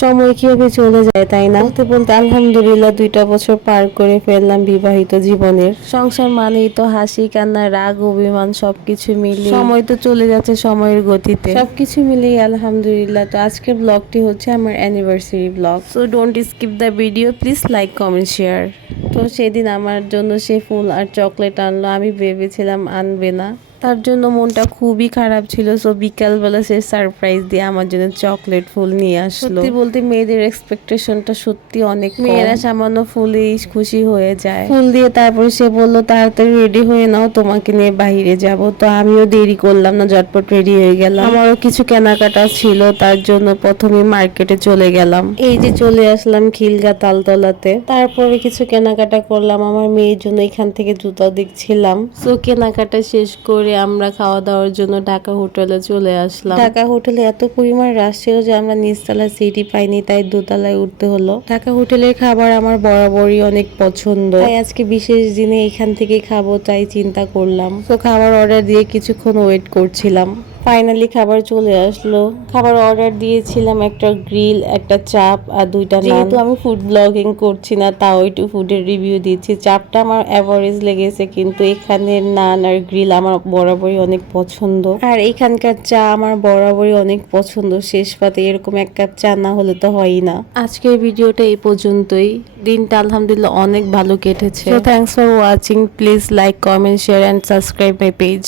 সময় কীভাবে চলে যায় তাই না? বলতে বলতে আলহামদুলিল্লাহ দুইটা বছর পার করে ফেললাম বিবাহিত জীবনের। সংসার মানেই তো হাসি কান্না রাগ অভিমান সবকিছু মিলিয়ে। সময় তো চলে যাচ্ছে সময়ের গতিতে। সবকিছু মিলিয়ে আলহামদুলিল্লাহ তো আজকের ব্লগটি হচ্ছে আমার anniversary blog so don't skip the video please like comment share তো সেদিন আমার জন্য সে ফুল আর চকলেট আনলো আমি ভেবেছিলাম আনবে না। তার জন্য মনটা খুবই খারাপ ছিল সো বিকালবেলা সে সারপ্রাইজ দিয়ে আমার জন্য চকলেট ফুল নিয়ে আসলো। সত্যি বলতে মেয়েদের এক্সপেকটেশনটা সত্যি অনেক মেয়েরা সামান্য ফুলেই খুশি হয়ে যায়। ফুল দিয়ে তারপর সে বলল তাড়াতাড়ি রেডি হয়ে নাও তোমাকে নিয়ে বাইরে যাব। তো আমিও দেরি করলাম না ঝটপট রেডি হয়ে গেলাম। আমারও কিছু কেনাকাটা ছিল তার জন্য প্রথমে মার্কেটে চলে গেলাম। এই যে চলে আসলাম খিলগা তালতলাতে। তারপরে কিছু কেনাকাটা করলাম আমার মেয়ের জন্য এখান থেকে জুতা দেখছিলাম। সো কেনাকাটা শেষ করে আমরা খাওয়া দাওয়ার জন্য ঢাকা হোটেলে চলে আসলাম। ঢাকা হোটেলে এত পরিমাণ রাশ ছিল যে আমরা নিচতলা সিটি পাইনি, তাই দোতলায় উঠতে হলো। ঢাকা হোটেলের খাবার আমার বরাবরই অনেক পছন্দ। তাই আজকে বিশেষ দিনে এখান থেকে খাব, তাই চিন্তা করলাম। তো খাবার অর্ডার দিয়ে কিছুক্ষণ ওয়েট করছিলাম। ফাইনালি খাবার চলে আসলো। খাবার অর্ডার দিয়েছিলাম একটা গ্রিল একটা চাপ আর দুইটা নান। যেহেতু আমি ফুড ব্লগিং করছি না তাও একটু ফুডের রিভিউ দিচ্ছি। চাপটা আমার অ্যাভারেজ লেগেছে কিন্তু এখানের নান আর গ্রিল আমার বরাবরই অনেক পছন্দ। আর এখানকার চা আমার বরাবরই অনেক পছন্দ। শেষ পাতে এরকম এক কাপ চা না হলে তো হয়ই না। আজকের ভিডিওটা এই পর্যন্তই। দিনটা আলহামদুলিল্লাহ অনেক ভালো কেটেছে। Thanks for watching please like comment share and subscribe my page